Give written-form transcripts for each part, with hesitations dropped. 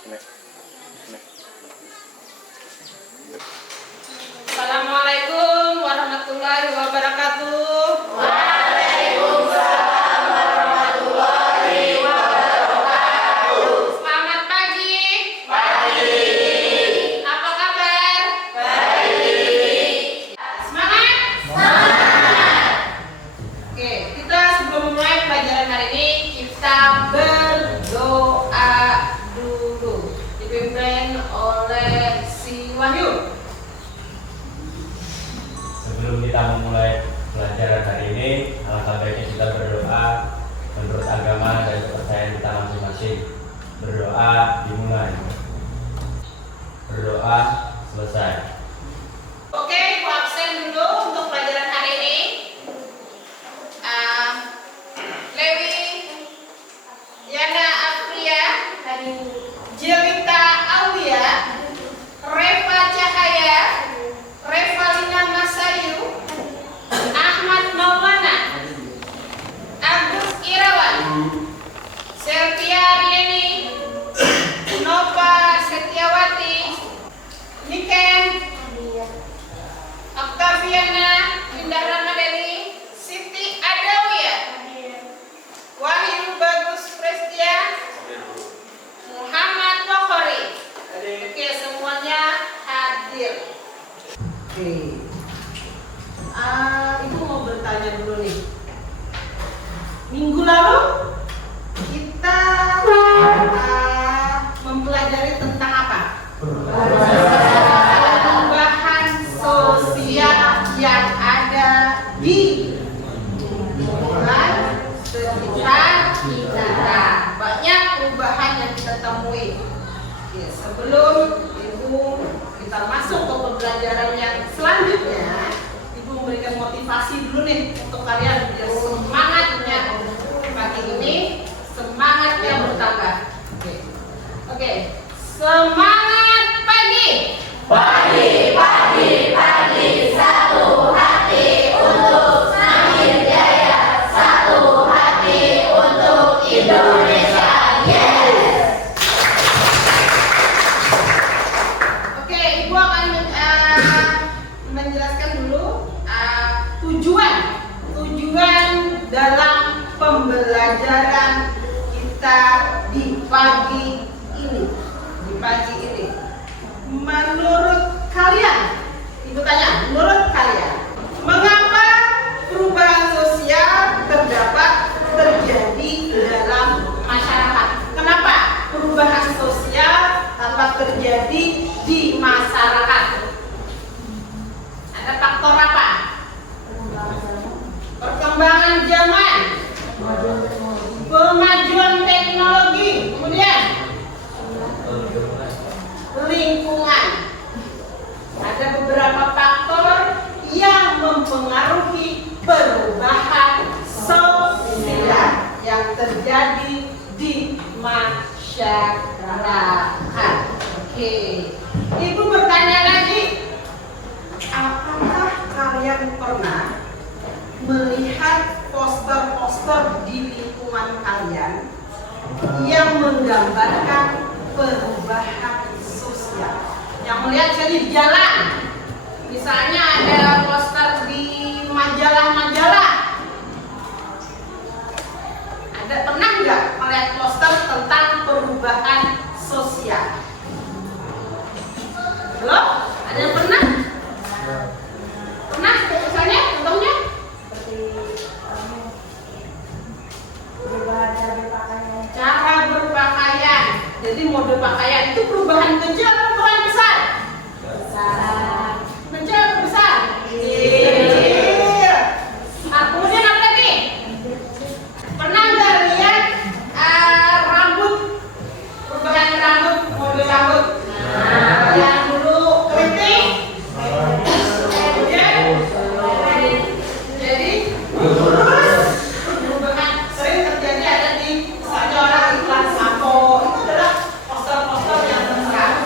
Assalamualaikum warahmatullahi wabarakatuh. Waalaikumsalam warahmatullahi wabarakatuh. Selamat pagi. Pagi. Apa kabar? Baik. Semangat? Semangat. Oke, kita sebelum mulai pelajaran hari ini kita berdoa dulu. Dipimpin oleh si Wahyu. Sebelum kita memulai pelajaran hari ini, alangkah baiknya kita berdoa menurut agama dan kepercayaan kita masing-masing. Berdoa dimulai. Berdoa selesai. Oke, aku absen dulu untuk pelajaran hari ini. Lewi, Yana Afria, Jelita Aulia, Reva Cahaya, Revalina Masayu, Ahmad Maulana, Agus Irawan, Sertia Rieni, Nova Setiawati, Niken, Octaviana Indah Ramadhani, Siti Adawiyah, Wahyu Bagus Prestia, Muhammad Nohori. Oke, semuanya hadir. Oke. Ibu mau bertanya dulu nih. Minggu lalu kita mempelajari tentang apa? Perubahan sosial yang ada di lingkungan sekitar kita. Banyak perubahan yang kita temui. Oke, sebelum Ibu kita masuk ke pembelajaran yang selanjutnya, Ibu memberikan motivasi dulu nih untuk kalian biar semangatnya pagi ini semangatnya bertambah. Oke. Semangat pagi. Pagi, pagi, pagi. Satu hati untuk Semakin Jaya. Satu hati untuk Indonesia. Yes. Oke, Ibu akan menjelaskan dulu tujuan dalam pembelajaran kita di pagi ini. Menurut kalian, Ibu tanya, menurut kalian, mengapa perubahan sosial terjadi dalam masyarakat? Kenapa perubahan sosial dapat terjadi di masyarakat? Ada faktor apa? Perkembangan zaman, kemajuan teknologi, kemudian lingkungan. Ada beberapa faktor yang mempengaruhi perubahan sosial yang terjadi di masyarakat. Oke, Ibu bertanya lagi, apakah kalian pernah melihat poster-poster di lingkungan kalian yang menggambarkan perubahan sosial? Yang melihat saya di jalan, misalnya ada poster di majalah-majalah. Ada pernah nggak melihat poster tentang perubahan sosial? Belum? Ada yang pernah? Pernah? Misalnya, contohnya? Cara berpakaian. Jadi mode pakaian itu perubahan kecil atau perubahan besar? Kecil atau besar? Kecil. Kemudian apa lagi? Pernah nggak lihat rambut? Perubahan rambut, mode rambut. Yang dulu keriting. Kemudian jadi lurus. Perubahan sering terjadi ada di misalnya orang iklan sampo. Itu adalah poster-poster yang terserah.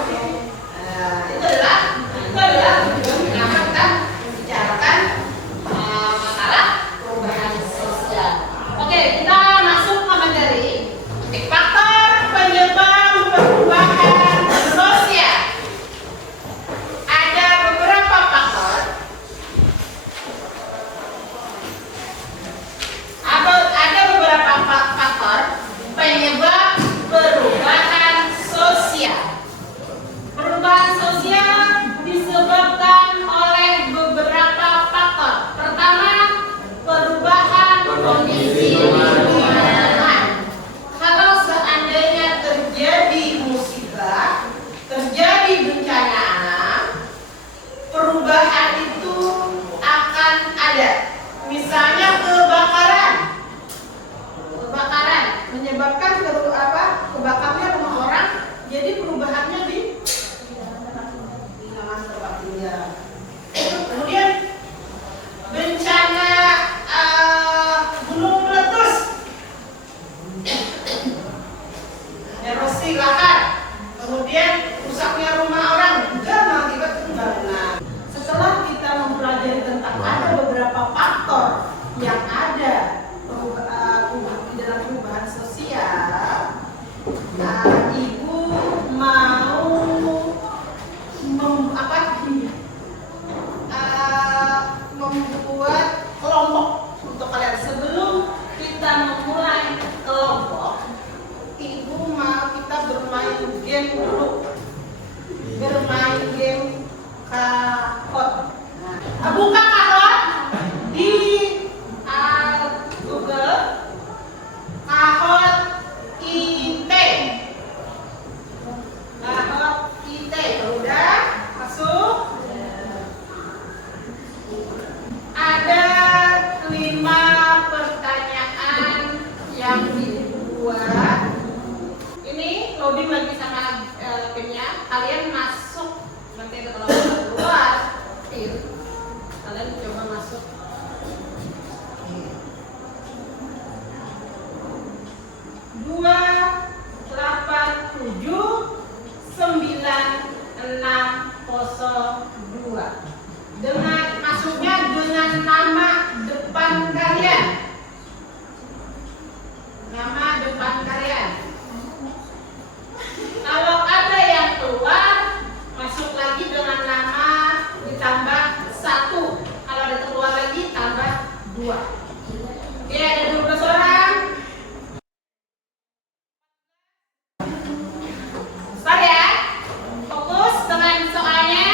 Ibu mau membuat kelompok untuk kalian. Sebelum kita memulai kelompok, Ibu mau kita bermain game dulu. Bermain game kahot. Buka kahot di Google. Kahot IT. Kahot IT. Udah masuk. Ada 5 pertanyaan yang dibuat. Ini loading lagi sama timnya. Kalian masuk, nanti ada kalau keluar tim, kalian coba masuk. 2879602 dengan masuknya dengan nama depan kalian. Nama depan kalian. Kalau ada yang keluar, masuk lagi dengan nama ditambah 1. Kalau ada keluar lagi tambah 2. Oke, ada 12 orang. Start ya. Fokus dengan soalnya.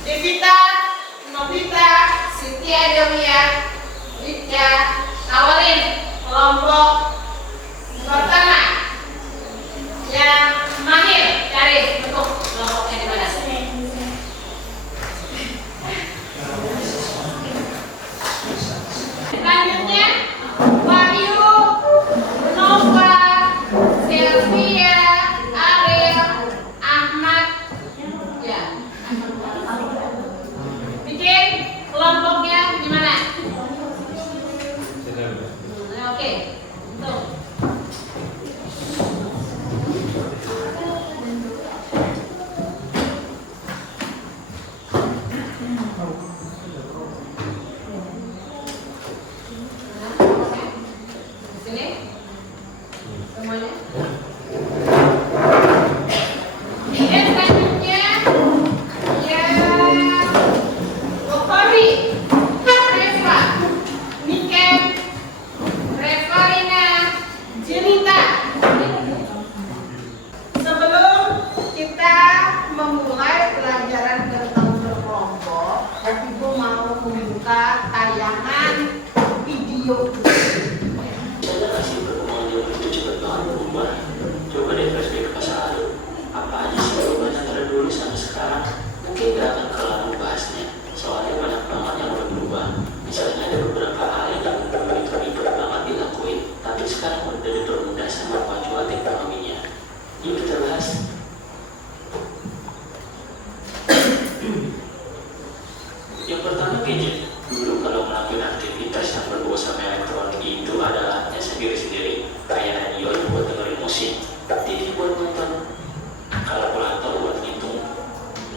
Devita, Novita, Cynthia, Demia, Widya, awarin kelompok pertama yang mahir. Cari bentuk kelompoknya di mana? Selanjutnya Wahyu, Nova, Sylvia, Ariel, Ahmad, ya. Bikin kelompoknya di mana? Oke. Yang pertama gadget. Dulu kalau melakukan aktivitas yang berbau sama elektronik itu ada alatnya sendiri-sendiri. Kayak radio buat dengerin musik, TV buat nonton, kalkulator buat ngitung,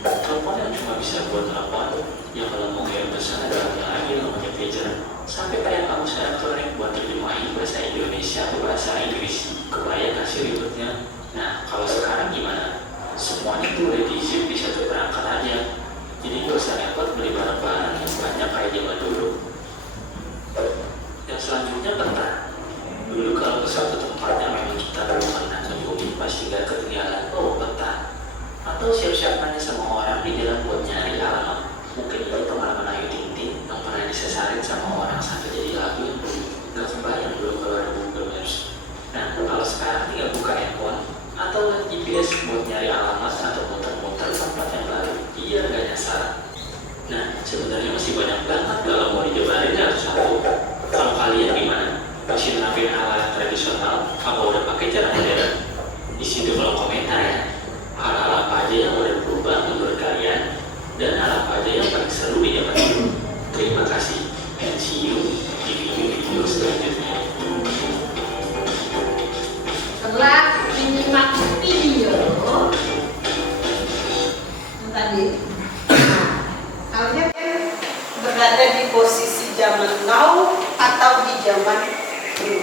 telepon yang cuma bisa buat telepon. Ya kalau mau kirim pesan ada alatnya lagi namanya pager. Sampai kayak kamus elektronik buat terjemahin bahasa Indonesia atau bahasa Inggris. Kebayang nggak sih ribetnya? Nah kalau sekarang gimana? Semuanya tuh udah di-zip di satu perangkat aja. Jadi gak usah repot beli barang-barang yang banyak kayak zaman dulu. Yang selanjutnya peta. Dulu kalau ke suatu tempat yang memang kita belum pernah kunjungi pasti gak ketinggalan peta. Atau siap-siap nanya sama orang di jalan buat nyari alamat. Mungkin itu pengalaman Ayu Ting Ting yang pernah disesarin sama orang sampai jadi lagu yang gak kebayang dulu kalau ada Google Maps. Nah kalau sekarang tinggal buka handphone atau lihat GPS buat nyari alamat atau muter-muter tempat yang baru. Iya gak nyasar. Nah sebenarnya masih banyak banget kalau mau dijabarin satu. Kalau kalian gimana? Masih nerapin hal-hal tradisional apa udah pakai cara modern? Di situ kalau komentar ya. Hal-hal apa aja yang udah berubah menurut kalian dan hal apa aja yang paling seru di zaman dulu. Terima kasih and see you di video-video selanjutnya. Setelah menyimak video yang tadi, kalian berada di posisi zaman now atau di zaman dulu?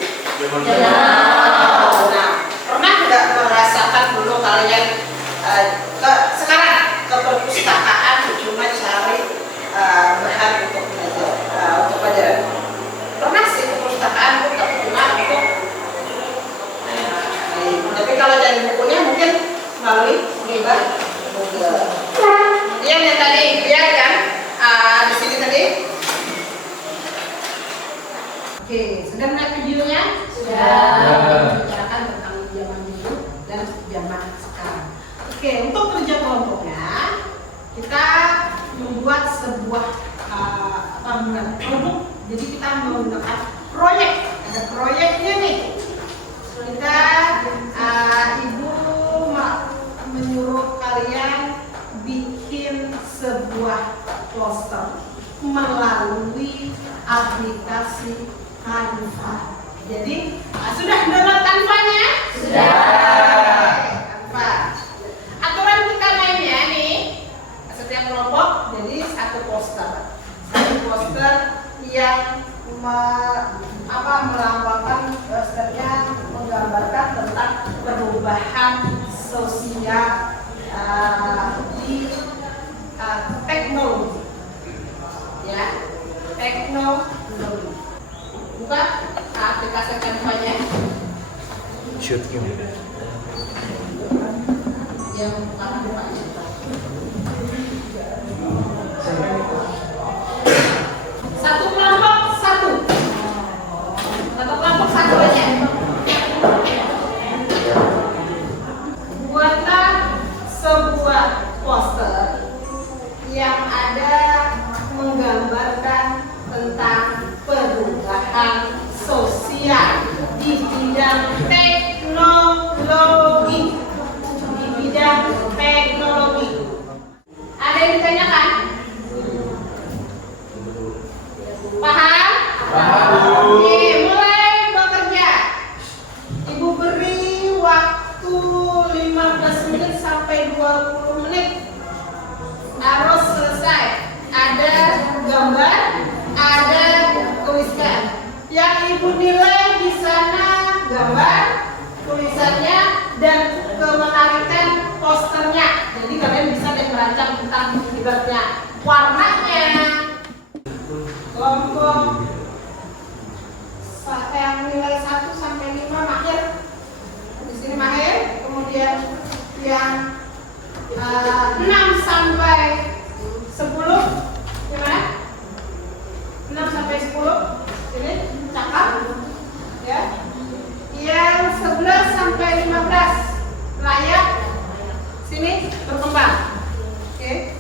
Nah, pernah nggak merasakan dulu kalian sekarang ke perpustakaan cuma cari bahan untuk belajar, untuk pelajaran? Pernah sih ke perpustakaan tapi cuma untuk tapi kalau cari bukunya mungkin melalui Google. Kemudian yang tadi lihat kan di sini tadi. Oke, sudah melihat videonya? Sudah. Membicarakan tentang zaman dulu dan zaman sekarang. Oke, untuk kerja kelompoknya kita membuat sebuah produk. Jadi kita menggunakan proyek. Ada proyeknya nih. Kita ibu menyuruh kalian bikin sebuah poster melalui aplikasi Canva. Jadi sudah download Canva-nya? Sudah. Canva. Aturan kita mainnya nih setiap kelompok jadi satu poster yang melambangkan posternya menggambarkan tentang perubahan sosial di teknologi, ya, teknologi. Buka aplikasi Canva-nya. Yang bukan buka. Satu kelompok satu aja. Buatlah sebuah poster yang ada menggambarkan tentang perubahan sosial di bidang teknologi. Ada yang ditanyakan? Paham? Paham. Oke, mulai bekerja. Ibu beri waktu 15 menit sampai 20 menit. Harus selesai. Ada gambar, ada tulisan. Yang ibu nilai di sana gambar, tulisannya, dan kemenarikan posternya. Jadi kalian bisa merancang tentang ibaratnya warnanya. Kelompok yang nilai 1 sampai 5 mahir. Di sini mahir. Kemudian yang 6 sampai 10 gimana? 6 sampai 10 ini cakap, ya. Yang 11 sampai 15 layak, sini berkembang. Oke.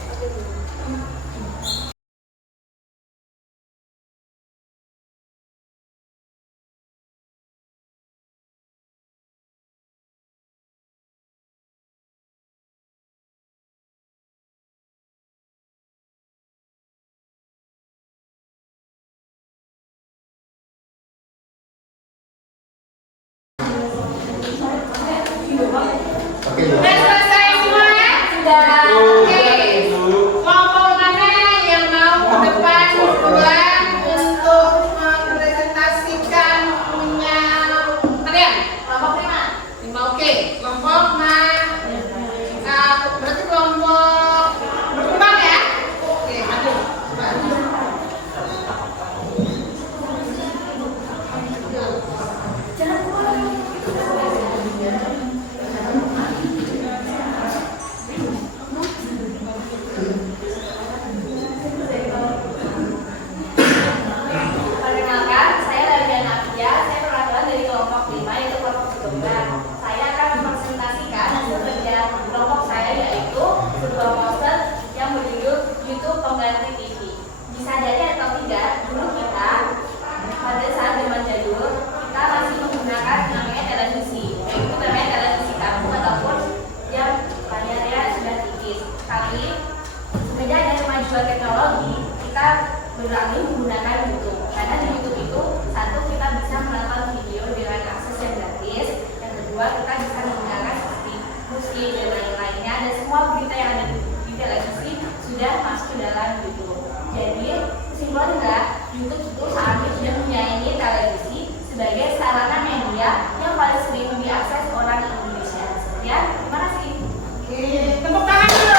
kemajuan teknologi, kita beralih menggunakan YouTube. Karena di YouTube itu, satu, kita bisa menonton video dengan akses yang gratis. Yang kedua, kita bisa mendengarkan seperti musik dan lain-lainnya. Dan semua berita yang ada di televisi sudah masuk ke dalam YouTube. Jadi, kesimpulannya, YouTube itu saat ini sudah menyaingi televisi sebagai sarana media yang paling sering diakses orang Indonesia. Sekian, terima kasih. Oke, tepuk tangan dulu.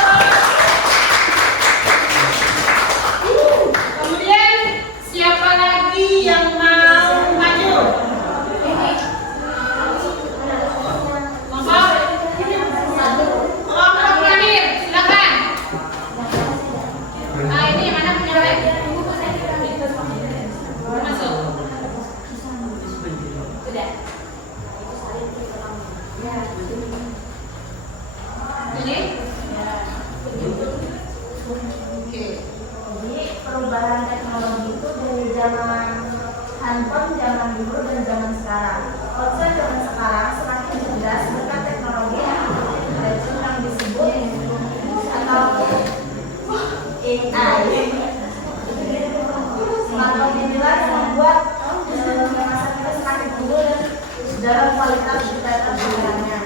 Kemudian siapa lagi yang mau maju? Kelompok terakhir, silakan. Ini mana penyelesaian? Masuk. Sudah. Ini? Oke. Jadi perubahan teknologi itu dari zaman handphone, zaman dulu dan zaman sekarang. Ponsel zaman sekarang semakin cerdas berkat teknologi yang disebut atau AI. Smartphone inilah yang membuat masa kita semakin unggul dan dalam kualitas data penggunaannya.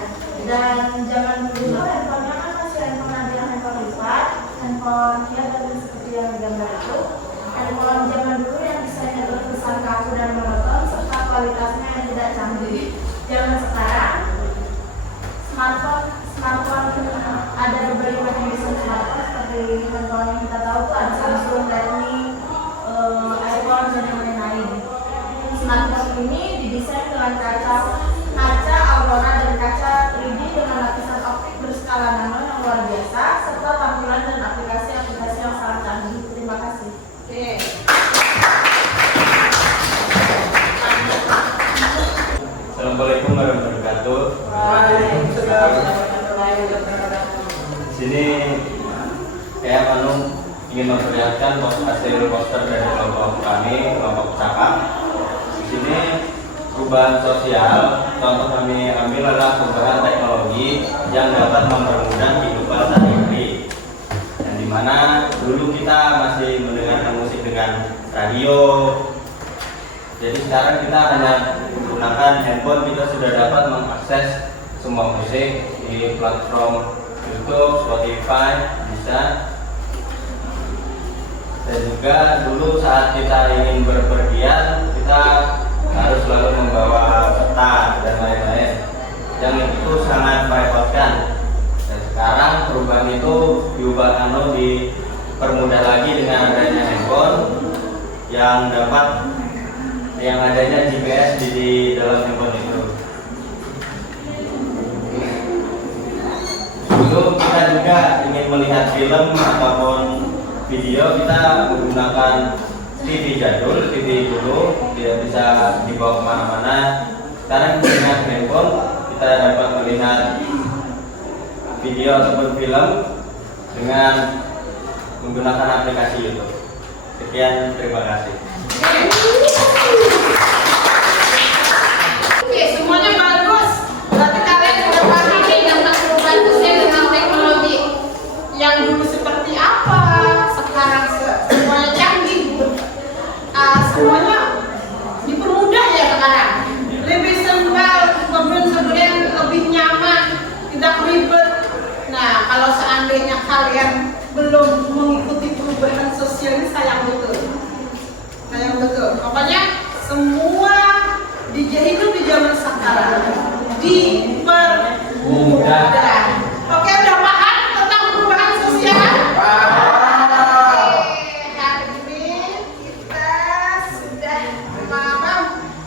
Dan zaman dulu handphonenya kan masih handphone ada yang handphone lipat, handphone ya dan seperti yang digambar itu. Handphone zaman dulu yang desainnya terkesan kaku dan monoton serta kualitasnya yang tidak canggih. Zaman sekarang smartphone ada berbagai macam desain smartphone seperti handphone yang kita tahu tuh ada Samsung, Redmi, iPhone dan yang lain-lain. Smartphone ini didesain dengan kaca aurora dan kaca 3D dengan lapisan optik berskala nano yang luar biasa serta tampilan dan aplikasi-aplikasi yang sangat canggih. Terima kasih. Oke. Assalamualaikum warahmatullahi wabarakatuh. Di sini saya ingin memperlihatkan hasil poster dari kelompok kami, kelompok Cakap. Di sini perubahan sosial, contoh kami ambil adalah perubahan teknologi yang dapat mempermudah kehidupan sehari-hari. Yang dimana dulu kita masih mendengarkan musik dengan radio. Jadi sekarang kita hanya menggunakan handphone, kita sudah dapat mengakses semua musik di platform YouTube, Spotify, bisa. Dan juga dulu saat kita ingin berpergian, kita harus selalu membawa peta dan lain-lain yang itu sangat merepotkan. Dan sekarang perubahan itu dipermudah lagi dengan adanya handphone yang adanya GPS di dalam handphone itu. Dulu kita juga ingin melihat film ataupun video, kita menggunakan TV jadul, TV dulu tidak bisa dibawa kemana-mana. Sekarang dengan handphone kita dapat melihat video ataupun film dengan menggunakan aplikasi YouTube. Sekian, terima kasih. Oke, semuanya bagus. Berarti kalian sudah paham nih tentang perubahan usia dengan teknologi. Yang dulu seperti apa, sekarang semuanya canggih. Semuanya dipermudah ya sekarang. Lebih simpel, kemudian lebih nyaman, tidak ribet. Nah, kalau seandainya kalian belum mengikuti perubahan sosial ini, sayang betul. Sayang betul. Pokoknya semua hidup di zaman sekarang dipermudah. Oke, udah paham tentang perubahan sosial? Hari ini kita sudah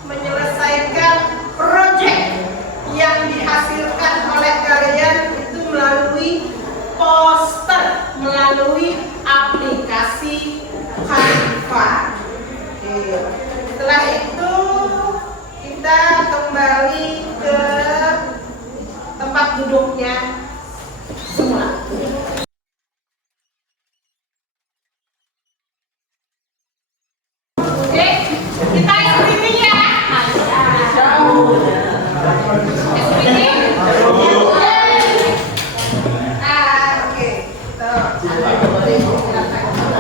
menyelesaikan proyek yang dihasilkan oleh kalian itu melalui poster, melalui aplikasi Canva. Setelah itu kita kembali ke tempat duduknya semula. Oke, kita screening ya. Screening. Oke. Silakan.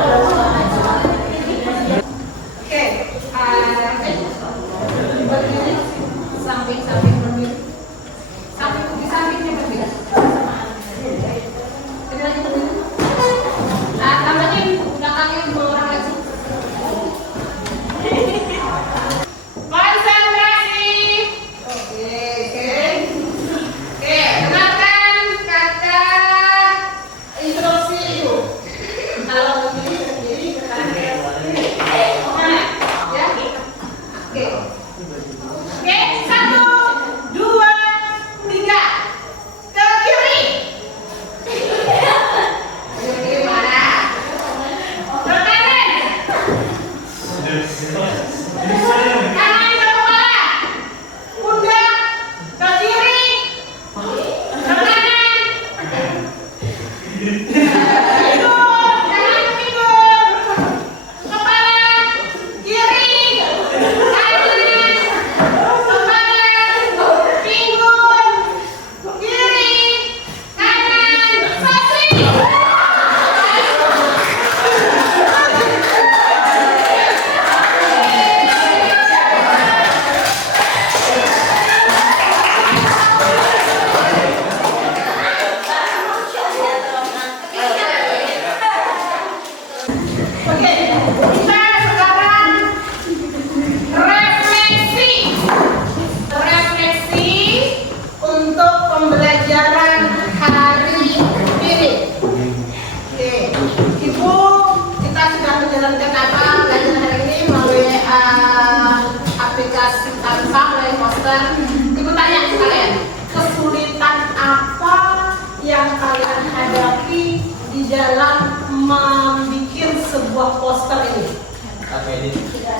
dalam membuat sebuah poster ini?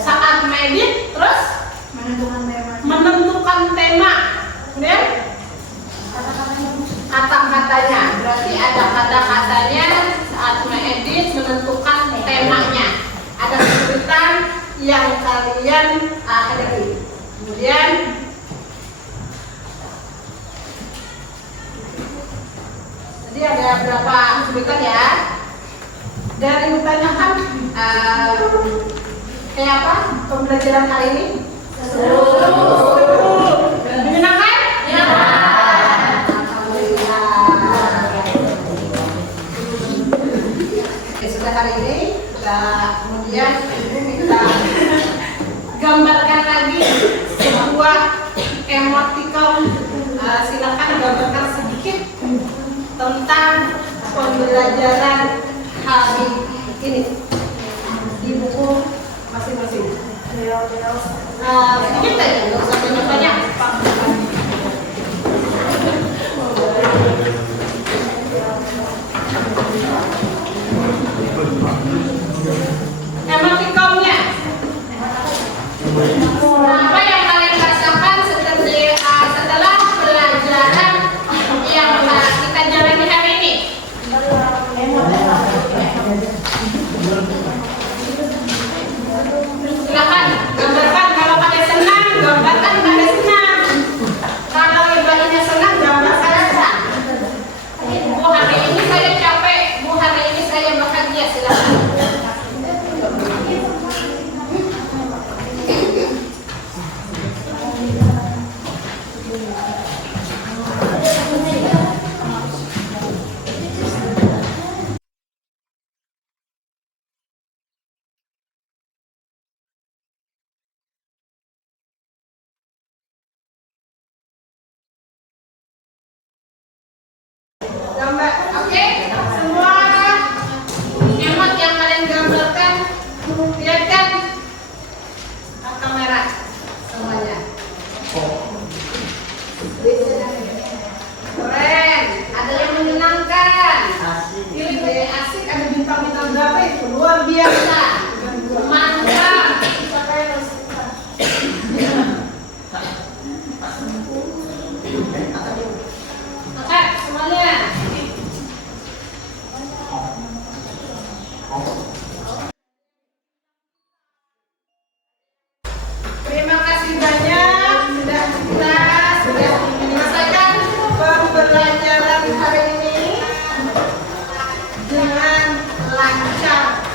Saat medit, terus menentukan tema, kemudian kata-katanya. Berarti ada kata-katanya saat mengedit, menentukan temanya. Ada kesulitan yang kalian hadapi. Kemudian jadi ada berapa kesulitan ya? Dari ditanyakan kayak apa pembelajaran hari ini? Seru. Menyenangkan? Ya. Sudah hari ini kemudian ibu minta gambarkan lagi sebuah emoticon. Silakan gambarkan sedikit tentang pembelajaran hari ini di buku masing-masing. Sedikit aja, nggak usah banyak-banyak. Emoticonnya. Apa yang kalian rasakan setelah pelajaran yang kita jalani hari ini? Silakan gambarkan. Kalau pada senang, gambarkan pada senang. Kalau ibadahnya senang, gambarkan senang. Bu, hari ini saya capek. Bu, hari ini saya bahagia. Silakan. Gambar, oke? Semua emot yang kalian gambarkan, lihatkan ke kamera semuanya. Keren, ada yang menyenangkan. Pilih deh, asik, ada bintang-bintang berapa itu? Luar biasa, mantap. Oke, semuanya. Terima kasih banyak sudah menyelesaikan pembelajaran hari ini dengan lancar.